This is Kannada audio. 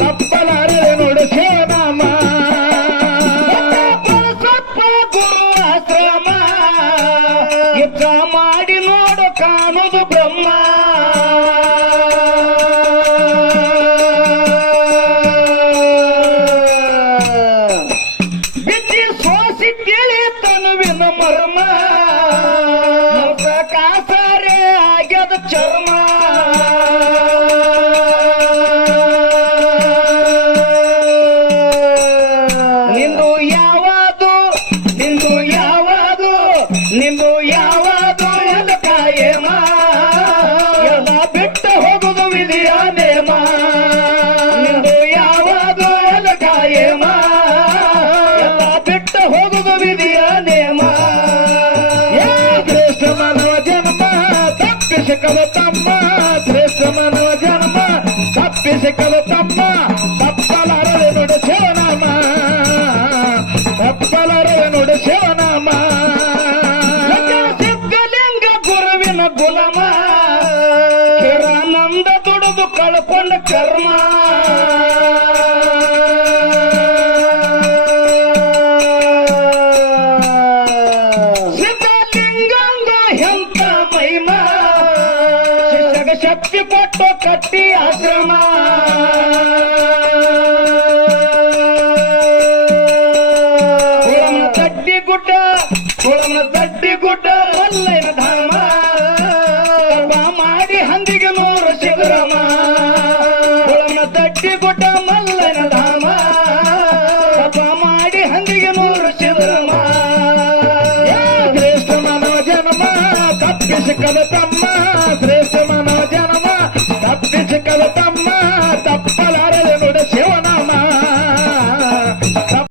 ತಪ್ಪಲಾರೆ ನೋಡು ಶಿವನಾಮ ಬಳಸಪ್ಪ ಗುರು ಆಶ್ರಮ ಯುದ್ಧ ಮಾಡಿ ನೋಡು ಕಾಣುದು ಬ್ರಹ್ಮ ಬಿದ್ದಿ ಸೋಸಿ ಕೇಳಿ ತನುವಿನ ಮರ್ಮ ಕಾಸಾರೆ ಆಗ್ಯದ ಚರ್ಮ ನಿಂದು ಯಾವುದು ನಿಂದು ಯಾವುದು ನಿಂದು ಯಾವುದು ಎಲ್ಲ ಕಾಯಮ ಎಲ್ಲ ಬಿಟ್ಟು ಹೋಗುದು ವಿಧಿಯ ನೇಮ ನಿಂದು ಯಾವುದು ಎಲ್ಲ ಕಾಯಮ ಎಲ್ಲ ಬಿಟ್ಟು ಹೋಗುದು ವಿಧಿಯ ನೇಮ ಶ್ರೇಷ್ಠ ಮಾನವ ಜನ್ಮ ತಪ್ಪಿಸಿಕಲು ತಮ್ಮ ಶ್ರೇಷ್ಠ ಮಾನವ ಜನ್ಮ ತಪ್ಪಿಸಿಕಲು ತಮ್ಮ ತಪ್ಪಲಾರದೆ ನೋಡು ಶಿವನಾಮ ತಪ್ಪಲಾರದೆ ನೋಡು ಶಿವನಾಮ ಸಿದ್ಧಲಿಂಗ ಗುರುವಿನ ಗುಲಾಮ ಚಿರಾನಂದ ದುಡಿದು ಕಳ್ಕೊಂಡ ಕರ್ಮ ಶಕ್ತಿ ಕೊಟ್ಟು ಕಟ್ಟಿ ಆಶ್ರಮ ಕುಳಮನ ತಡ್ಡಿ ಗುಡ್ಡ ಮಲ್ಲೈನ ಧಾಮ ಮಾಡಿ ಹಂದಿಗೆ 100 ಶಿವರಾಮ ಕುಳಮನ ತಡ್ಡಿ ಗುಡ್ಡ